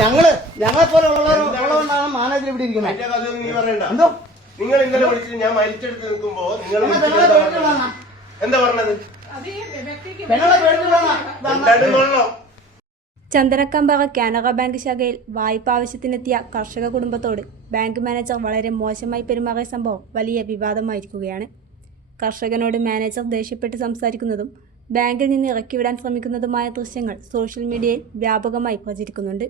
ഞങ്ങളെ പോലെ ഉള്ളവരുള്ളതുകൊണ്ടാണ് മാനേജർ ഇവിടെ ഇരിക്കുന്നത്. എന്തോ നിങ്ങൾ ഇന്നലെ വിളിച്ചിട്ട് ഞാൻ മരിച്ചെടുത്ത് നിൽക്കുമ്പോ നിങ്ങൾ എന്താ പറഞ്ഞത്? ചന്ദനക്കമ്പാറ കാനറ ബാങ്ക് ശാഖയിൽ വായ്പ ആവശ്യത്തിനെത്തിയ കർഷക കുടുംബത്തോട് ബാങ്ക് മാനേജർ വളരെ മോശമായി പെരുമാറിയ സംഭവം വലിയ വിവാദമായിരിക്കുകയാണ്. കർഷകനോട് മാനേജർ ദേഷ്യപ്പെട്ട് സംസാരിക്കുന്നതും ബാങ്കിൽ നിന്ന് ഇറക്കിവിടാൻ ശ്രമിക്കുന്നതുമായ ദൃശ്യങ്ങൾ സോഷ്യൽ മീഡിയയിൽ വ്യാപകമായി പ്രചരിക്കുന്നുണ്ട്.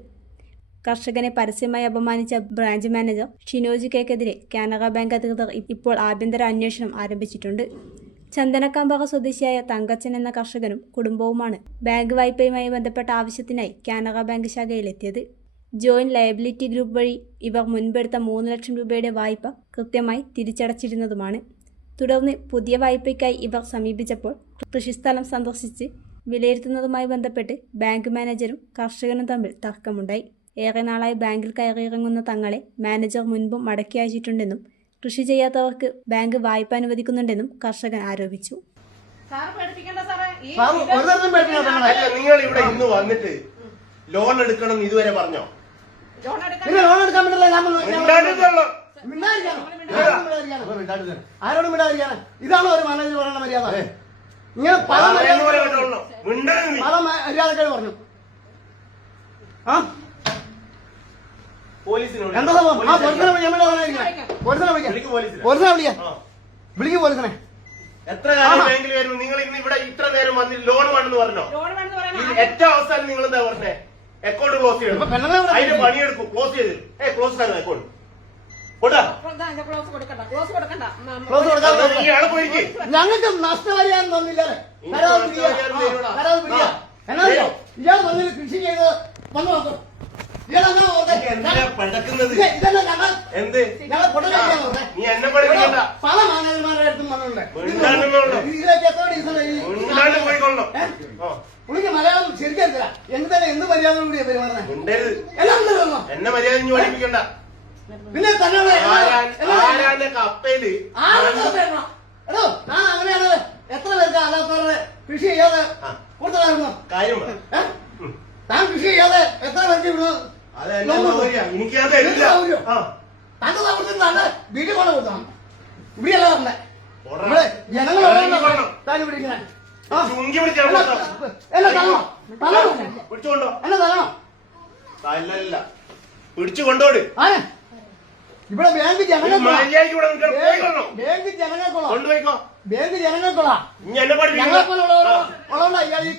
കർഷകനെ പരസ്യമായി അപമാനിച്ച ബ്രാഞ്ച് മാനേജർ ഷിനോജ് കെക്കെതിരെ കാനറ ബാങ്ക് അധികൃതർ ഇപ്പോൾ ആഭ്യന്തര അന്വേഷണം ആരംഭിച്ചിട്ടുണ്ട്. ചന്ദനക്കാമ്പാറ സ്വദേശിയായ തങ്കച്ചൻ എന്ന കർഷകനും കുടുംബവുമാണ് ബാങ്ക് വായ്പയുമായി ബന്ധപ്പെട്ട ആവശ്യത്തിനായി കാനറ ബാങ്ക് ശാഖയിലെത്തിയത്. ജോയിന്റ് ലയബിലിറ്റി ഗ്രൂപ്പ് വഴി ഇവർ മുൻപെടുത്ത 3 ലക്ഷം രൂപയുടെ വായ്പ കൃത്യമായി തിരിച്ചടച്ചിരുന്നതുമാണ്. തുടർന്ന് പുതിയ വായ്പയ്ക്കായി ഇവർ സമീപിച്ചപ്പോൾ കൃഷിസ്ഥലം സന്ദർശിച്ച് വിലയിരുത്തുന്നതുമായി ബന്ധപ്പെട്ട് ബാങ്ക് മാനേജരും കർഷകനും തമ്മിൽ തർക്കമുണ്ടായി. ഏറെ നാളായി ബാങ്കിൽ കയറിയിറങ്ങുന്ന തങ്ങളെ മാനേജർ മുൻപും മടക്കി അയച്ചിട്ടുണ്ടെന്നും കൃഷി ചെയ്യാത്തവർക്ക് ബാങ്ക് വായ്പ അനുവദിക്കുന്നുണ്ടെന്നും കർഷകൻ ആരോപിച്ചു. നിങ്ങൾ ഇവിടെ ഇന്ന് വന്നിട്ട് ലോൺ എടുക്കണം ഇതുവരെ പറഞ്ഞോ? ആരോടും വിടാതിരിക്കാണ്. ഇതാണോ ഒരു മാനേജർ പറയുന്ന മര്യാദ? ഇങ്ങനെ പല മര്യാദക്കാർ പറഞ്ഞു. എന്താ സംഭവം? വിളിക്കും പോലീസിനെ. എത്ര കാലം ബാങ്കിൽ വരും? നിങ്ങൾ ഇന്ന് ഇവിടെ ഇത്ര നേരം വന്നിട്ട് ലോൺ വേണമെന്ന് പറഞ്ഞോ? ഏറ്റവും അവസാനം നിങ്ങൾ എന്താ പറഞ്ഞേ? അക്കൗണ്ട് ക്ലോസ് ചെയ്യണം. അതിന്റെ പണിയെടുക്കും. ക്ലോസ് ചെയ്ത് ക്ലോസ് ആയിരുന്നു അക്കൗണ്ട്. ഞങ്ങൾക്ക് നഷ്ടപരിഹാരം തന്നില്ലേ? ഇയാൾ വന്നിട്ട് കൃഷി ചെയ്ത് വന്നു നോക്കും. പല മാനേജർമാരുടെ അടുത്തും പുള്ളിക്ക് മലയാളം ശരിക്കറിയില്ല. എന്ത് മര്യാദ കൂടിയാ പെരുമാറുന്നത്? എന്നെ മര്യാദ പഠിപ്പിക്കണ്ട. പിന്നെ തന്നെ കപ്പയില് എടോ ഞാൻ അങ്ങനെയാണ് എത്ര പേർക്ക് അല്ലാത്തവരുടെ കൃഷി ചെയ്യാതെ കൊടുത്തതായിരുന്നു കാര്യം. താൻ കൃഷി ചെയ്യാതെ എത്ര പേർക്ക് ഇവിടുന്ന് തന്റെ താമസത്തിൽ തന്നെ വീട്ടിൽ കൊണ്ട് കൊടുത്താണ്. ഇവിടെയല്ല പറഞ്ഞേ. ഇവിടെ ജനങ്ങളോട് താൻ ഇവിടെ ഇങ്ങനെ എന്നെ തരണം. എന്നെ തരണം. പിടിച്ചു കൊണ്ടോട്. ഇവിടെ ബാങ്ക് ജനങ്ങൾക്കുള്ള ബാങ്ക് ജനങ്ങൾക്കുള്ള ഞങ്ങളെപ്പോലുള്ളവരുള്ള ഇയാൾ ഈ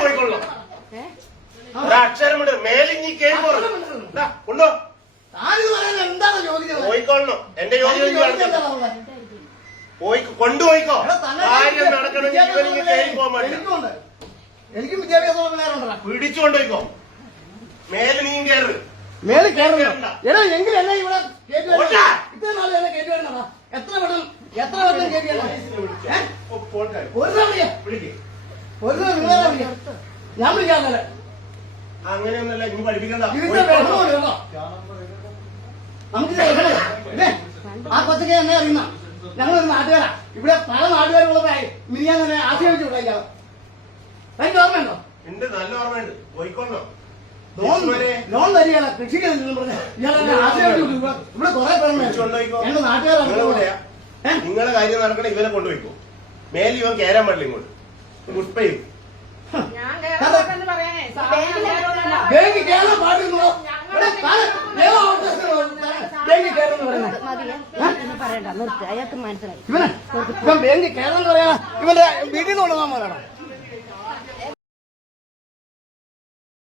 പോയിക്കൊള്ളു. ഒരക്ഷരമുണ്ട് മേലിഞ്ഞി കേറി കൊണ്ടോ. എന്താണ് ചോദിക്കുന്നത്? പോയിക്കൊള്ളണം. എന്റെ ചോദ്യം കൊണ്ടുപോയിക്കോ. കാര്യം നടക്കണമെങ്കിൽ ഇവനിക്ക് കയറി പോകാൻ പാടില്ല. എനിക്കും വിദ്യാഭ്യാസം പിടിച്ചു കൊണ്ടുപോയിക്കോ. മേല് നീ കയറ്. മേളിൽ കയറുന്നു. എടാ എങ്കിലും എന്നെ ഇവിടെ ഇത്ര നാൾ എന്നെ കയറ്റി വരണോ? എത്ര വട്ടം കയറ്റി ഞാൻ വിളിക്കാതെ അങ്ങനെയൊന്നല്ല. ഇനി പഠിപ്പിക്കണ്ട. നമുക്ക് ആ കൊച്ചൊക്കെ എന്നെ അറിയുന്ന ഞങ്ങളൊരു നാട്ടുകാരാ. ഇവിടെ പല നാട്ടുകാരുള്ളതായി മിനിയാൻ തന്നെ ആശ്രയിച്ചു വിടാം. എനിക്ക് ഓർമ്മയുണ്ടോ? എന്റെ നല്ല ഓർമ്മയുണ്ട്. പോയിക്കൊള്ളോ. ലോൺ തരികയാണ് കൃഷിക്ക് പറഞ്ഞ ഇയാളെ ആശ്രയിച്ചു. ഇവിടെ കുറെ പേരുണ്ട് എന്റെ നാട്ടുകാരാണ്. നിങ്ങളെ കാര്യം നടക്കണ ഇവരെ കൊണ്ടുപോയിക്കോ. മേലിൽ ഇവൻ കയറാൻ പാടില്ല ഇങ്ങോട്ട്. പുഷ്പയും ബാങ്ക് കയറാൻ പാടില്ല. ഇവൻ ബാങ്ക് കയറാന്ന് പറയാ ഇവന്റെ വീട്ടിൽ നിന്ന് കൊണ്ടുപോകാൻ പോലാണ്.